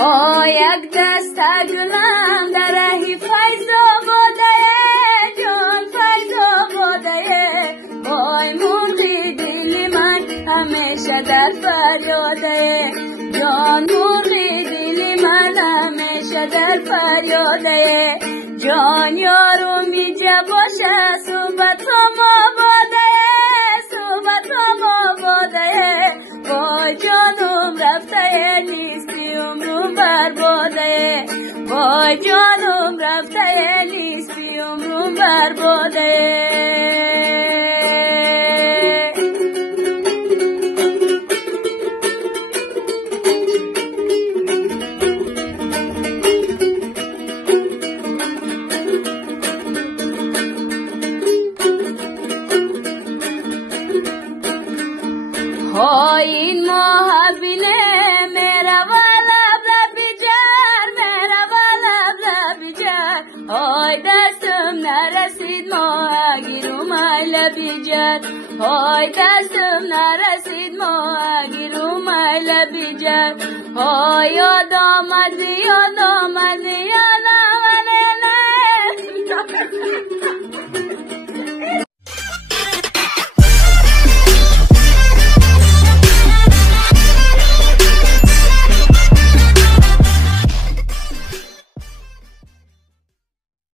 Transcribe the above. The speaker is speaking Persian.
یک دست گلم در رهی فیض آباده جان فیض آباده وای مرغی دل من همیشه در فریاده جان مرغی دل من همیشه در فریاده جان یارو میجه باشه صحبتم آباده صحبتم آباده وای جانم رفته نیستی عمرم برباده وای جانم رفته نیستی عمرم برباده این محبینه میرا والا بجار میرا والا بجار های دستم نرسید ماهگیرم ایلا بجار های دستم نرسید ماهگیرم ایلا بجار های یاد آمد یاد